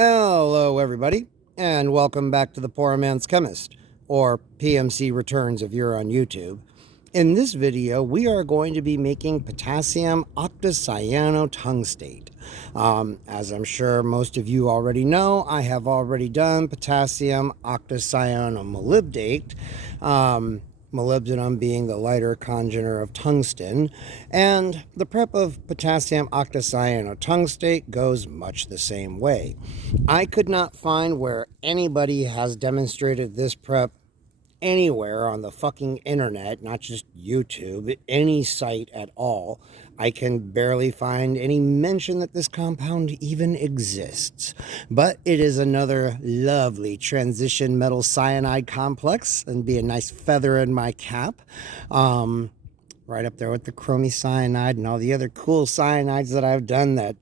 Hello everybody, and welcome back to the Poor Man's Chemist, or PMC Returns if you're on YouTube. In this video, we are going to be making potassium octacyanotungstate. As I'm sure most of you already know, I have already done potassium octacyanomolybdate. Molybdenum being the lighter congener of tungsten, and the prep of potassium octacyanotungstate goes much the same way. I could not find where anybody has demonstrated this prep anywhere on the fucking internet, not just YouTube, any site at all. I can barely find any mention that this compound even exists. But it is another lovely transition metal cyanide complex and be a nice feather in my cap. Right up there with the chromy cyanide and all the other cool cyanides that I've done that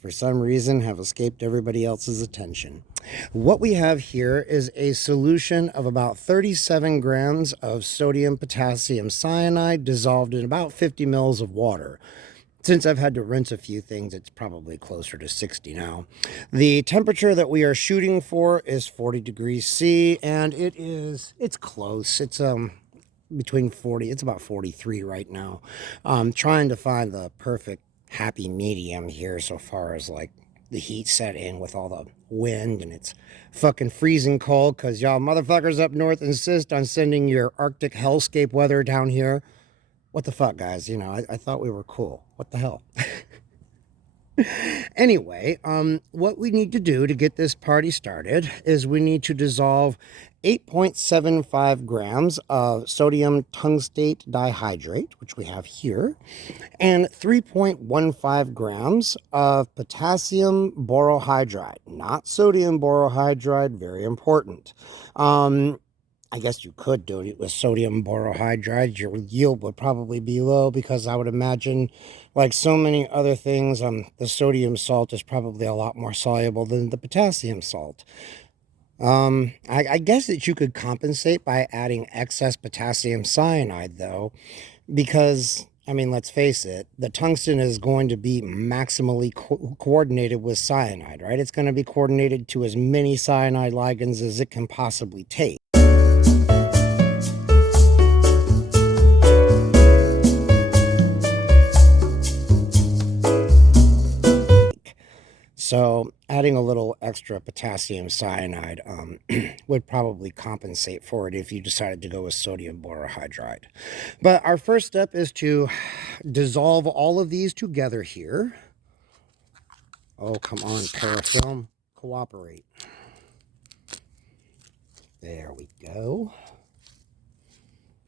for some reason have escaped everybody else's attention. What we have here is a solution of about 37 grams of sodium potassium cyanide dissolved in about 50 mils of water. Since I've had to rinse a few things, it's probably closer to 60 now. The temperature that we are shooting for is 40 degrees C, and it's close. It's between 40, it's about 43 right now. Trying to find the perfect happy medium here so far as like the heat set in with all the wind, and it's fucking freezing cold because y'all motherfuckers up north insist on sending your Arctic hellscape weather down here. What the fuck, guys? You know, I thought we were cool. What the hell? Anyway, what we need to do to get this party started is we need to dissolve 8.75 grams of sodium tungstate dihydrate, which we have here, and 3.15 grams of potassium borohydride, not sodium borohydride, very important. I guess you could do it with sodium borohydride. Your yield would probably be low because I would imagine, like so many other things, the sodium salt is probably a lot more soluble than the potassium salt. I guess that you could compensate by adding excess potassium cyanide, though, because, I mean, let's face it, the tungsten is going to be maximally coordinated with cyanide, right? It's going to be coordinated to as many cyanide ligands as it can possibly take. So adding a little extra potassium cyanide would probably compensate for it if you decided to go with sodium borohydride. But our first step is to dissolve all of these together here. Oh, come on, parafilm, cooperate. There we go.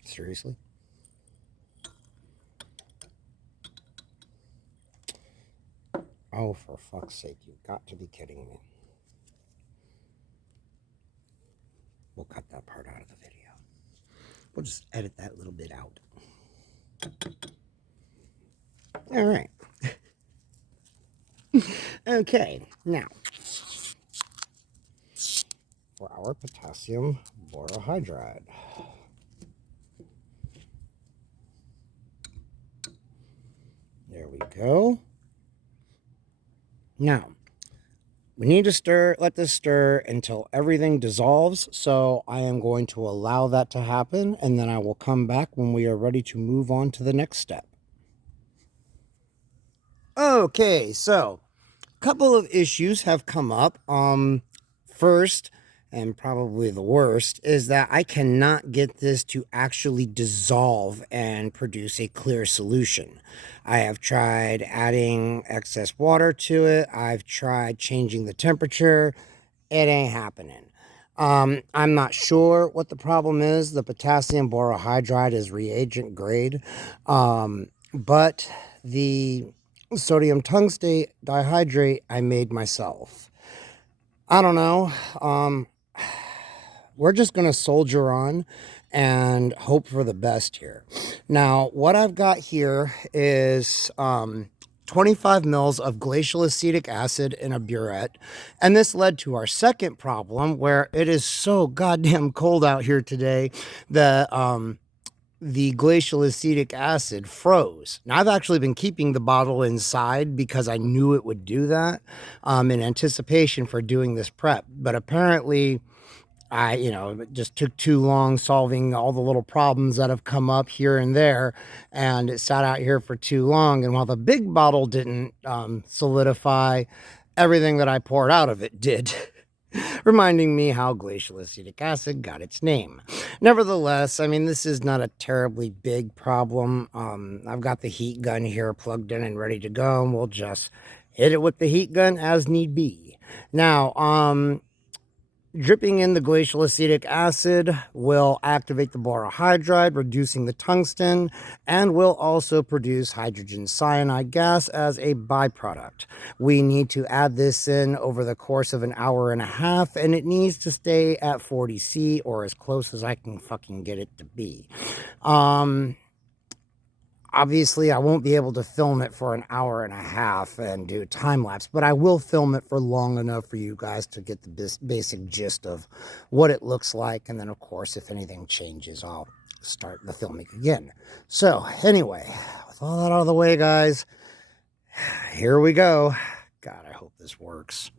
Seriously? Oh, for fuck's sake, you've got to be kidding me. We'll cut that part out of the video. We'll just edit that little bit out. All right. Okay, now, for our potassium borohydride. There we go. Now, we need to let this stir until everything dissolves, so I am going to allow that to happen, and then I will come back when we are ready to move on to the next step. Okay, so a couple of issues have come up. First, and probably the worst, is that I cannot get this to actually dissolve and produce a clear solution. I have tried adding excess water to it. I've tried changing the temperature. It ain't happening. I'm not sure what the problem is. The potassium borohydride is reagent grade, but the sodium tungstate dihydrate I made myself. I don't know. We're just going to soldier on and hope for the best here. Now, what I've got here is 25 mils of glacial acetic acid in a burette. And this led to our second problem, where it is so goddamn cold out here today that the glacial acetic acid froze. Now, I've actually been keeping the bottle inside because I knew it would do that in anticipation for doing this prep. But apparently, it just took too long solving all the little problems that have come up here and there, and it sat out here for too long. And while the big bottle didn't solidify, everything that I poured out of it did. Reminding me how glacial acetic acid got its name. Nevertheless, I mean, this is not a terribly big problem. I've got the heat gun here plugged in and ready to go, and we'll just hit it with the heat gun as need be. Now, dripping in the glacial acetic acid will activate the borohydride, reducing the tungsten, and will also produce hydrogen cyanide gas as a byproduct. We need to add this in over the course of an hour and a half, and it needs to stay at 40 C or as close as I can fucking get it to be. Obviously, I won't be able to film it for an hour and a half and do time lapse, but I will film it for long enough for you guys to get the basic gist of what it looks like. And then, of course, if anything changes, I'll start the filming again. So, anyway, with all that out of the way, guys, here we go. God, I hope this works.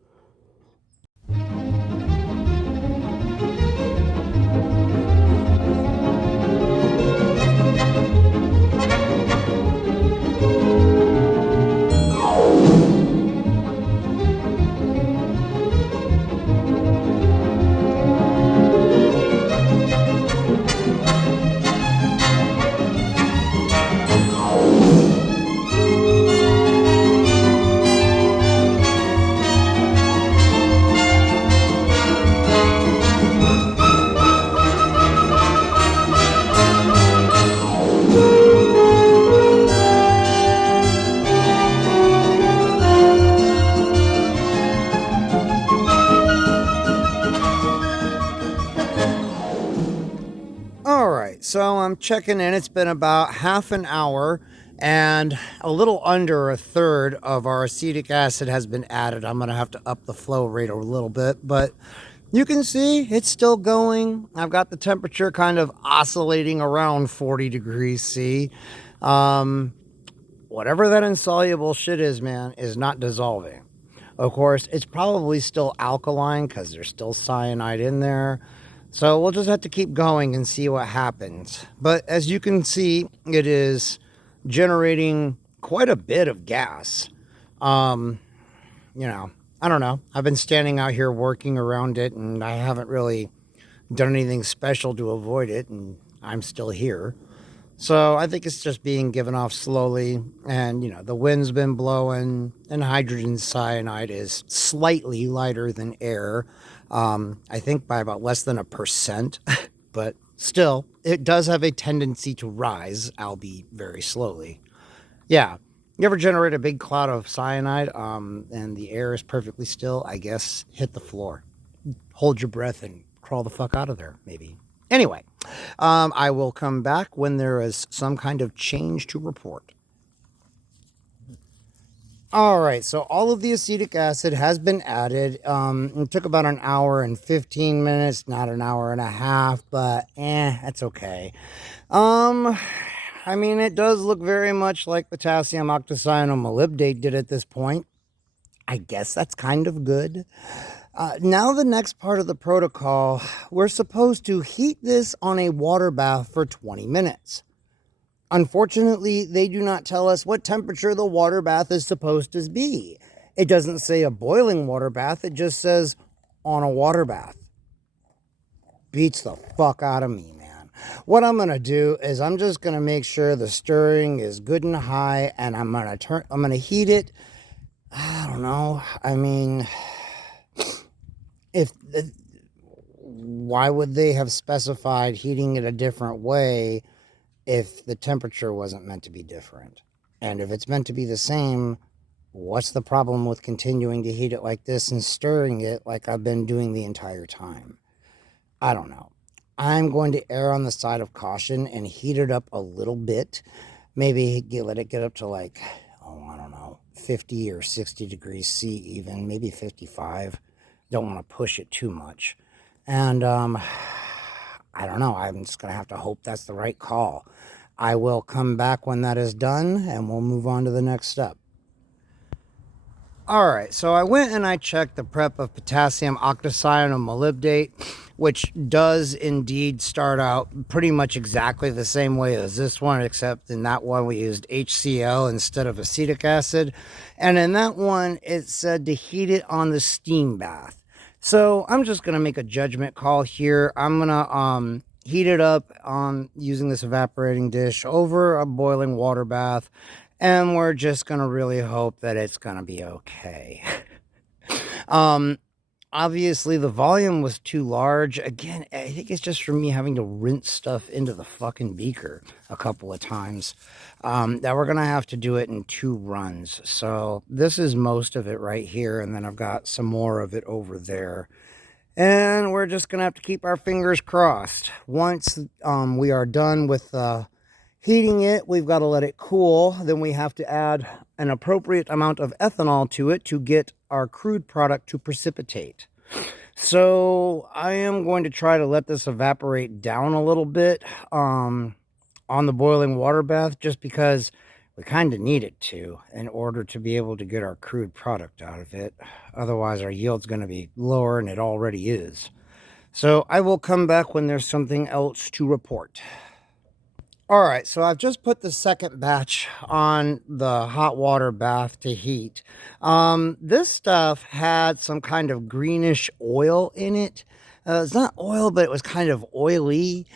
So I'm checking in. It's been about half an hour, and a little under a third of our acetic acid has been added. I'm going to have to up the flow rate a little bit, but you can see it's still going. I've got the temperature kind of oscillating around 40 degrees C. Whatever that insoluble shit is, man, is not dissolving. Of course, it's probably still alkaline because there's still cyanide in there. So we'll just have to keep going and see what happens. But as you can see, it is generating quite a bit of gas. I don't know. I've been standing out here working around it, and I haven't really done anything special to avoid it, and I'm still here. So I think it's just being given off slowly, and the wind's been blowing, and hydrogen cyanide is slightly lighter than air. I think by about less than 1%, but still, it does have a tendency to rise, albeit very slowly. Yeah, you ever generate a big cloud of cyanide, and the air is perfectly still? I guess hit the floor, hold your breath, and crawl the fuck out of there, maybe. Anyway, I will come back when there is some kind of change to report. All right, so all of the acetic acid has been added. It took about an hour and 15 minutes, not an hour and a half, but that's okay. I mean, it does look very much like potassium octacyanotungstate did at this point. I guess that's kind of good. Now the next part of the protocol, we're supposed to heat this on a water bath for 20 minutes. Unfortunately, they do not tell us what temperature the water bath is supposed to be. It doesn't say a boiling water bath, it just says on a water bath. Beats the fuck out of me, man. What I'm going to do is I'm just going to make sure the stirring is good and high, and I'm going to heat it. I don't know. I mean, why would they have specified heating it a different way if the temperature wasn't meant to be different? And if it's meant to be the same, what's the problem with continuing to heat it like this and stirring it like I've been doing the entire time? I don't know. I'm going to err on the side of caution and heat it up a little bit. Maybe let it get up to I don't know, 50 or 60 degrees C even, maybe 55. Don't want to push it too much. And I don't know. I'm just going to have to hope that's the right call. I will come back when that is done, and we'll move on to the next step. All right, so I went and I checked the prep of potassium octacyanotungstate, which does indeed start out pretty much exactly the same way as this one, except in that one we used HCl instead of acetic acid. And in that one, it said to heat it on the steam bath. So I'm just going to make a judgment call here. I'm going to heat it up using this evaporating dish over a boiling water bath. And we're just going to really hope that it's going to be okay. Obviously, the volume was too large. Again, I think it's just for me having to rinse stuff into the fucking beaker a couple of times. That we're going to have to do it in 2 runs. So this is most of it right here. And then I've got some more of it over there. And we're just going to have to keep our fingers crossed. Once we are done with heating it, we've got to let it cool. Then we have to add an appropriate amount of ethanol to it to get our crude product to precipitate. So I am going to try to let this evaporate down a little bit on the boiling water bath, just because we kind of need it to in order to be able to get our crude product out of it. Otherwise, our yield's going to be lower, and it already is. So I will come back when there's something else to report. All right, so I've just put the second batch on the hot water bath to heat. This stuff had some kind of greenish oil in it. It's not oil, but it was kind of oily.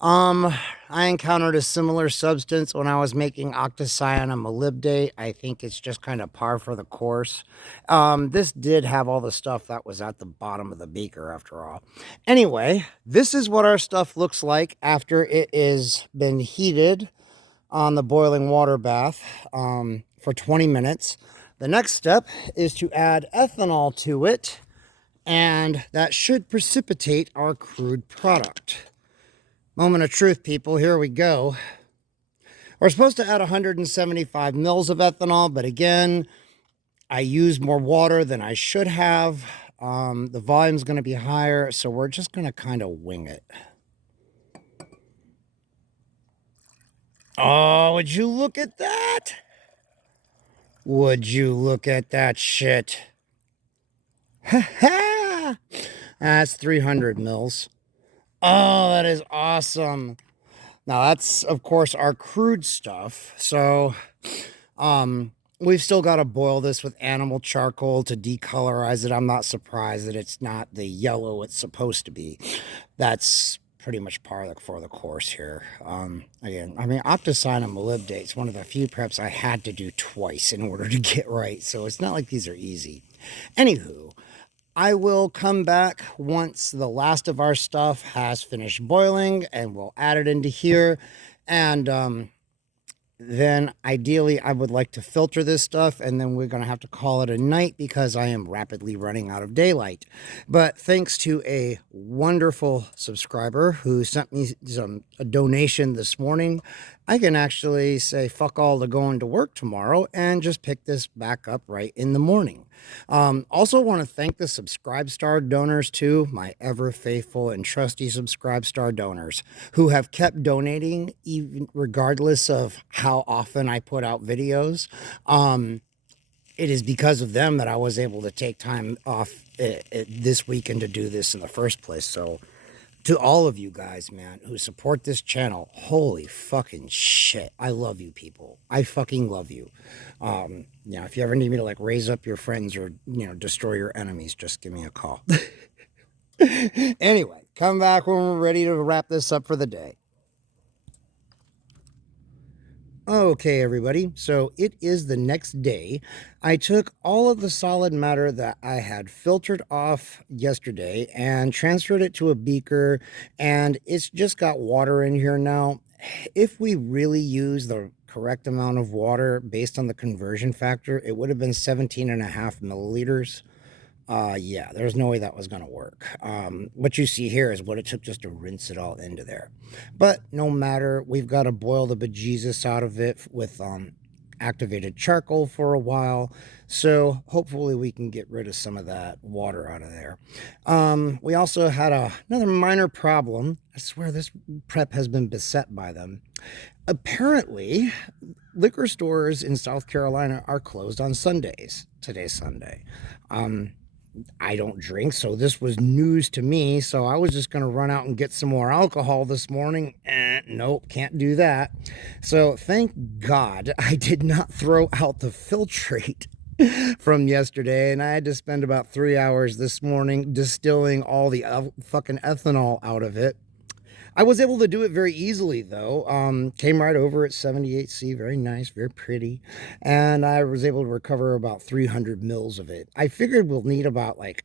I encountered a similar substance when I was making octacyanamolybdate. I think it's just kind of par for the course. This did have all the stuff that was at the bottom of the beaker after all. Anyway, this is what our stuff looks like after it is been heated on the boiling water bath for 20 minutes. The next step is to add ethanol to it, and that should precipitate our crude product. Moment of truth, people. Here we go. We're supposed to add 175 mils of ethanol, but again, I used more water than I should have. The volume's going to be higher, so we're just going to kind of wing it. Oh, would you look at that? Would you look at that shit? Ha ha! That's 300 mils. Oh, that is awesome. Now that's, of course, our crude stuff. So, we've still got to boil this with animal charcoal to decolorize it. I'm not surprised that it's not the yellow it's supposed to be. That's pretty much par for the course here. Again, I mean, octacyanamolybdate is one of the few preps I had to do twice in order to get right. So it's not like these are easy. Anywho, I will come back once the last of our stuff has finished boiling, and we'll add it into here. And then ideally I would like to filter this stuff, and then we're going to have to call it a night because I am rapidly running out of daylight. But thanks to a wonderful subscriber who sent me a donation this morning, I can actually say fuck all to going to work tomorrow and just pick this back up right in the morning. Also want to thank the Subscribe Star donors too, my ever faithful and trusty Subscribe Star donors who have kept donating even regardless of how often I put out videos. It is because of them that I was able to take time off this weekend to do this in the first place. So to all of you guys, man, who support this channel, holy fucking shit. I love you people. I fucking love you. If you ever need me to like raise up your friends or, destroy your enemies, just give me a call. Anyway, come back when we're ready to wrap this up for the day. Okay, everybody, so it is the next day. I took all of the solid matter that I had filtered off yesterday and transferred it to a beaker, and it's just got water in here now. If we really use the correct amount of water based on the conversion factor, it would have been 17.5 milliliters. Yeah, there's no way that was going to work. What you see here is what it took just to rinse it all into there. But no matter, we've got to boil the bejesus out of it with activated charcoal for a while. So hopefully we can get rid of some of that water out of there. We also had another minor problem. I swear this prep has been beset by them. Apparently, liquor stores in South Carolina are closed on Sundays. Today's Sunday. I don't drink, so this was news to me. So I was just going to run out and get some more alcohol this morning. Nope, can't do that. So thank God I did not throw out the filtrate from yesterday, and I had to spend about 3 hours this morning distilling all the fucking ethanol out of it. I was able to do it very easily, though. Came right over at 78C, very nice, very pretty. And I was able to recover about 300 mils of it. I figured we'll need about like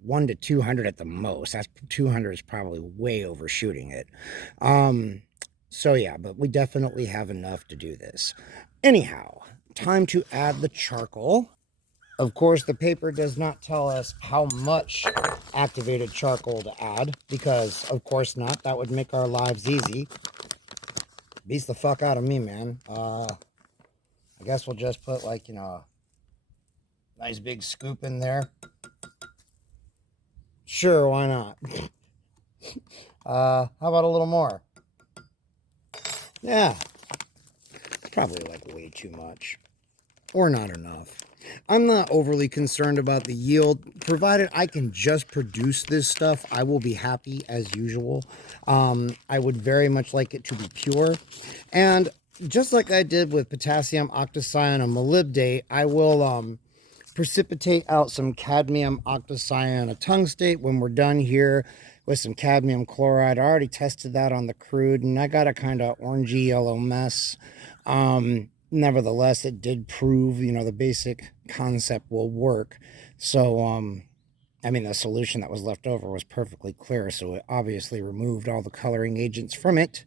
1 to 200 at the most. That's 200 is probably way overshooting it. So yeah, but we definitely have enough to do this. Anyhow, time to add the charcoal. Of course, the paper does not tell us how much activated charcoal to add, because of course not. That would make our lives easy. Beats the fuck out of me, man. I guess we'll just put like, a nice big scoop in there. Sure, why not? How about a little more? Yeah, probably like way too much, or not enough. I'm not overly concerned about the yield. Provided I can just produce this stuff, I will be happy as usual. I would very much like it to be pure. And just like I did with potassium octacyanotungstate, I will precipitate out some cadmium octacyanotungstate when we're done here with some cadmium chloride. I already tested that on the crude, and I got a kind of orangey yellow mess. Nevertheless, it did prove, the basic concept will work. So, I mean, the solution that was left over was perfectly clear, so it obviously removed all the coloring agents from it.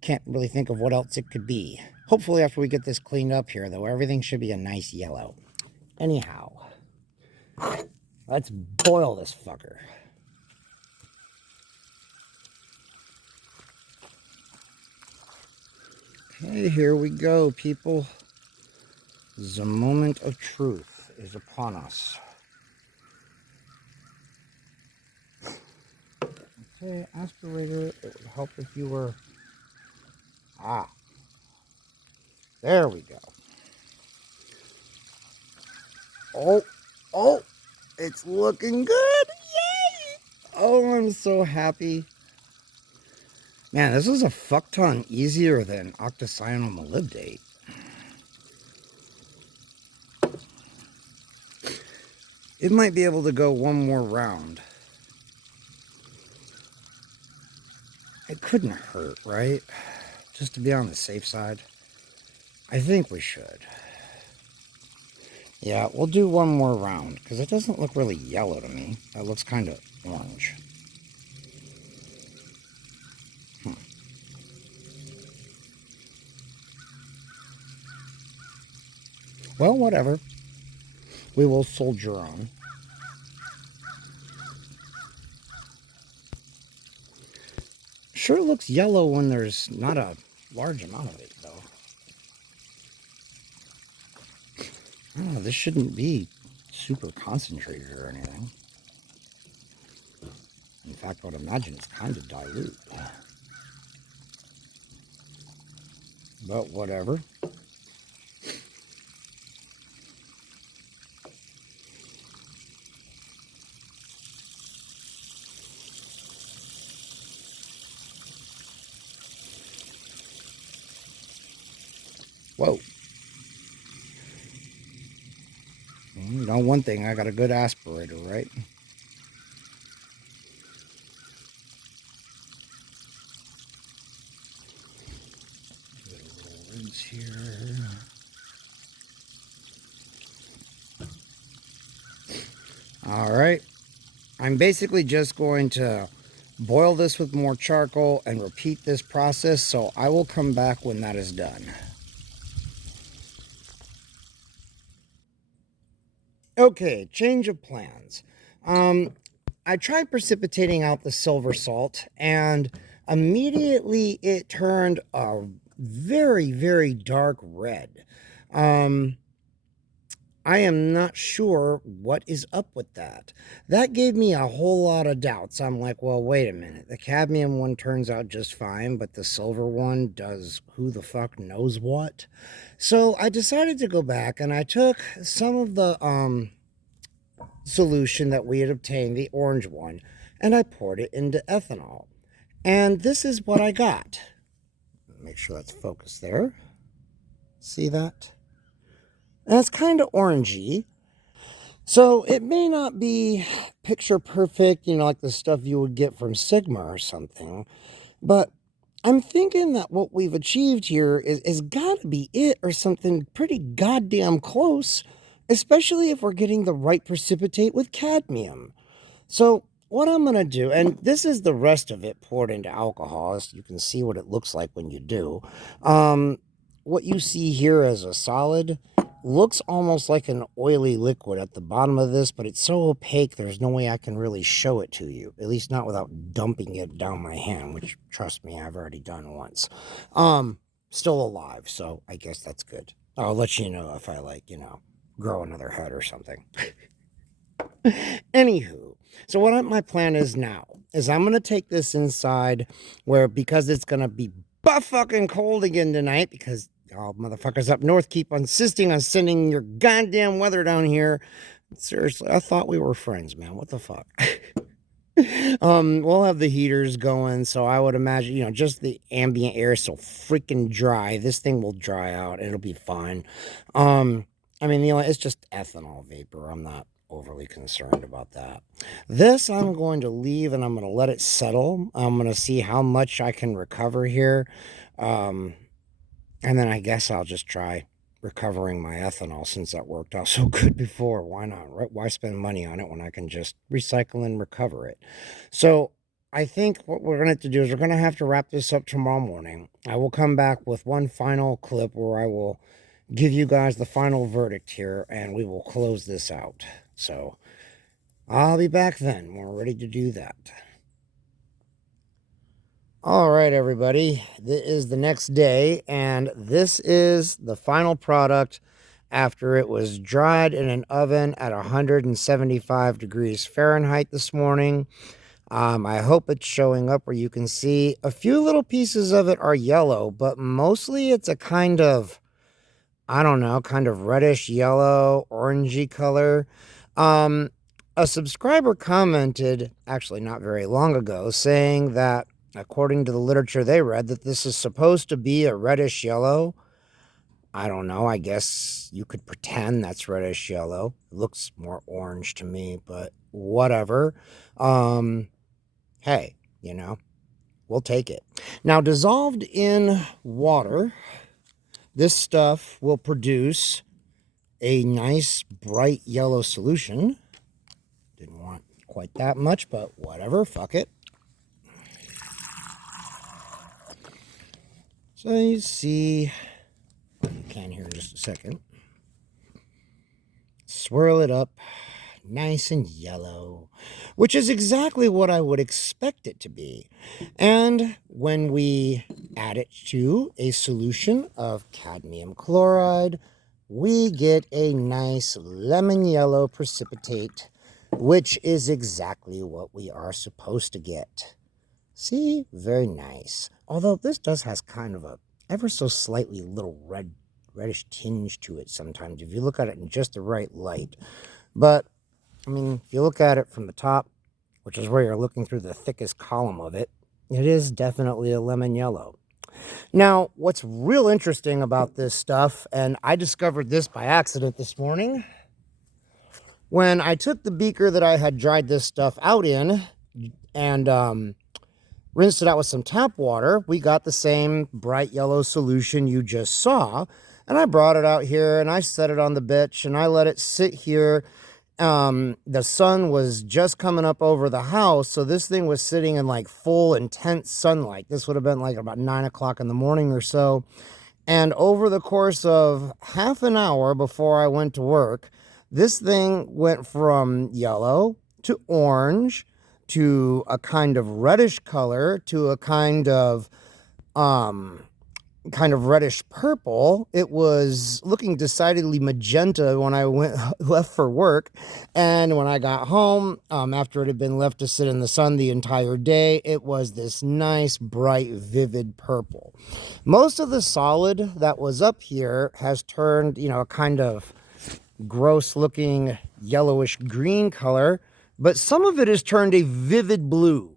Can't really think of what else it could be. Hopefully, after we get this cleaned up here, though, everything should be a nice yellow. Anyhow, let's boil this fucker. Okay, here we go, people. The moment of truth is upon us. Okay, aspirator, it would help if you were... there we go. Oh, it's looking good. Yay! Oh, I'm so happy. Man, this is a fuck ton easier than octacyanamolybdate. It might be able to go one more round. It couldn't hurt, right? Just to be on the safe side. I think we should. Yeah, we'll do one more round, because it doesn't look really yellow to me. That looks kind of orange. Well, whatever. We will soldier on. Sure looks yellow when there's not a large amount of it, though. I don't know, this shouldn't be super concentrated or anything. In fact, I would imagine it's kind of dilute. But whatever. Whoa. You know one thing, I got a good aspirator, right? Get a little rinse here. All right. I'm basically just going to boil this with more charcoal and repeat this process, so I will come back when that is done. Okay, change of plans. I tried precipitating out the silver salt, and immediately it turned a very, very dark red. I am not sure what is up with that. That gave me a whole lot of doubts. I'm like, well, wait a minute. The cadmium one turns out just fine, but the silver one does who the fuck knows what. So I decided to go back and I took some of the solution that we had obtained, the orange one, and I poured it into ethanol. And this is what I got. Make sure that's focused there. See that? And it's kind of orangey. So it may not be picture perfect, like the stuff you would get from Sigma or something. But I'm thinking that what we've achieved here is got to be it or something pretty goddamn close, especially if we're getting the right precipitate with cadmium. So what I'm going to do, and this is the rest of it poured into alcohol, so you can see what it looks like when you do. What you see here as a solid looks almost like an oily liquid at the bottom of this, but it's so opaque there's no way I can really show it to you, at least not without dumping it down my hand, which, trust me, I've already done once. Still alive, so I guess that's good. I'll let you know if I, grow another head or something. Anywho, so what my plan is now is I'm going to take this inside because it's going to be butt fucking cold again tonight because y'all motherfuckers up north keep insisting on sending your goddamn weather down here. Seriously, I thought we were friends, man. What the fuck? We'll have the heaters going, so I would imagine, just the ambient air is so freaking dry. This thing will dry out. It'll be fine. It's just ethanol vapor. I'm not overly concerned about that. This I'm going to leave and I'm going to let it settle. I'm going to see how much I can recover here. And then I guess I'll just try recovering my ethanol since that worked out so good before. Why not? Right? Why spend money on it when I can just recycle and recover it? So I think what we're going to have to do is we're going to have to wrap this up tomorrow morning. I will come back with one final clip where I will give you guys the final verdict here and we will close this out. So I'll be back then. We're ready to do that. All right, everybody. This is the next day, and this is the final product after it was dried in an oven at 175 degrees Fahrenheit this morning. I hope it's showing up where you can see a few little pieces of it are yellow, but mostly it's a kind of reddish yellow, orangey color. A subscriber commented, actually not very long ago, saying that according to the literature they read, that this is supposed to be a reddish yellow. I don't know. I guess you could pretend that's reddish yellow. It looks more orange to me, but whatever. Hey, we'll take it. Now, dissolved in water, this stuff will produce a nice bright yellow solution. Didn't want quite that much, but whatever. Fuck it. So you see, you can here in just a second. Swirl it up, nice and yellow, which is exactly what I would expect it to be. And when we add it to a solution of cadmium chloride, we get a nice lemon yellow precipitate, which is exactly what we are supposed to get. See? Very nice. Although this has kind of a ever so slightly little reddish tinge to it sometimes if you look at it in just the right light. But, if you look at it from the top, which is where you're looking through the thickest column of it, it is definitely a lemon yellow. Now, what's real interesting about this stuff, and I discovered this by accident this morning, when I took the beaker that I had dried this stuff out in and rinsed it out with some tap water, we got the same bright yellow solution you just saw. And I brought it out here and I set it on the bitch and I let it sit here. The sun was just coming up over the house, so this thing was sitting in full intense sunlight. This would have been about 9 o'clock in the morning or so. And over the course of half an hour before I went to work, this thing went from yellow to orange to a kind of reddish color to a kind of kind of reddish purple. It was looking decidedly magenta when I left for work, and when I got home, after it had been left to sit in the sun the entire day, it was this nice, bright, vivid purple. Most of the solid that was up here has turned, a kind of gross looking yellowish green color, but some of it has turned a vivid blue.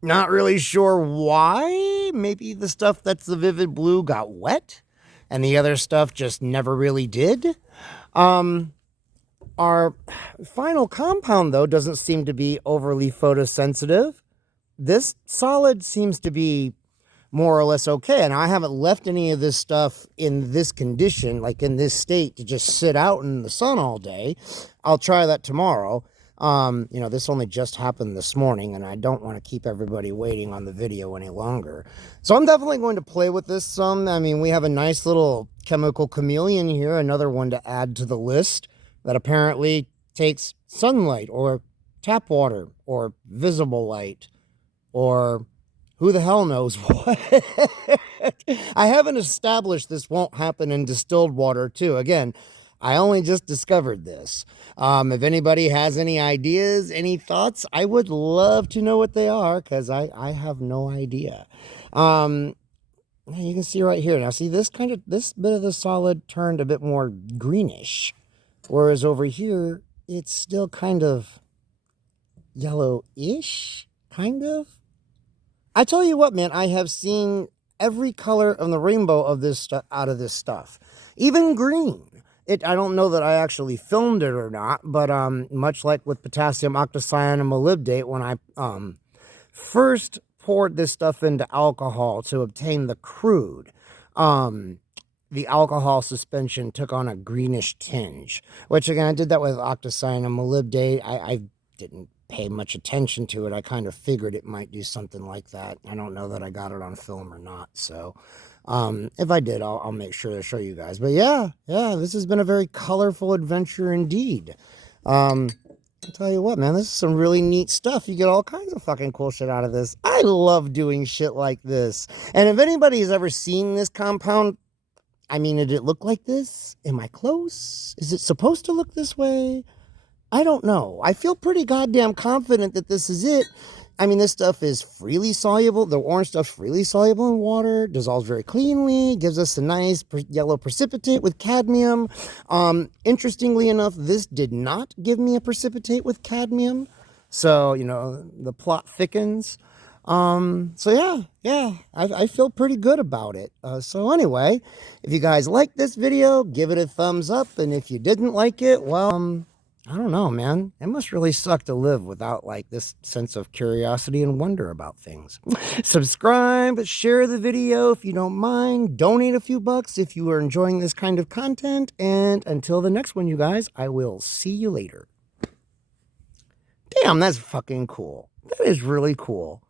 Not really sure why. Maybe the stuff that's the vivid blue got wet and the other stuff just never really did. Our final compound, though, doesn't seem to be overly photosensitive. This solid seems to be more or less okay, and I haven't left any of this stuff in this condition, like in this state, to just sit out in the sun all day. I'll try that tomorrow. This only just happened this morning, and I don't want to keep everybody waiting on the video any longer. So I'm definitely going to play with this some. I mean, we have a nice little chemical chameleon here, another one to add to the list that apparently takes sunlight or tap water or visible light or who the hell knows what. I haven't established this won't happen in distilled water too. Again, I only just discovered this. If anybody has any ideas, any thoughts, I would love to know what they are, because I have no idea. You can see right here. Now, see, this bit of the solid turned a bit more greenish, whereas over here, it's still kind of yellowish, kind of. I tell you what, man, I have seen every color of the rainbow of this stuff out of this stuff, even green. I don't know that I actually filmed it or not, but much like with potassium octacyanotungstate, when I first poured this stuff into alcohol to obtain the crude, the alcohol suspension took on a greenish tinge, which again, I did that with octacyanotungstate. I didn't pay much attention to it. I kind of figured it might do something like that. I don't know that I got it on film or not, so if I did, I'll make sure to show you guys. But yeah, this has been a very colorful adventure indeed. I'll tell you what, man, this is some really neat stuff. You get all kinds of fucking cool shit out of this. I love doing shit like this. And if anybody has ever seen this compound, I mean, did it look like this? Am I close? Is it supposed to look this way? I don't know. I feel pretty goddamn confident that this is it. I mean, this stuff is freely soluble. The orange stuff's freely soluble in water, dissolves very cleanly, gives us a nice yellow precipitate with cadmium. Interestingly enough, this did not give me a precipitate with cadmium. So, the plot thickens. So yeah, I feel pretty good about it. So anyway, if you guys like this video, give it a thumbs up. And if you didn't like it, well, I don't know, man. It must really suck to live without like this sense of curiosity and wonder about things. Subscribe, share the video if you don't mind, donate a few bucks if you are enjoying this kind of content, and until the next one, you guys, I will see you later. Damn, that's fucking cool. That is really cool.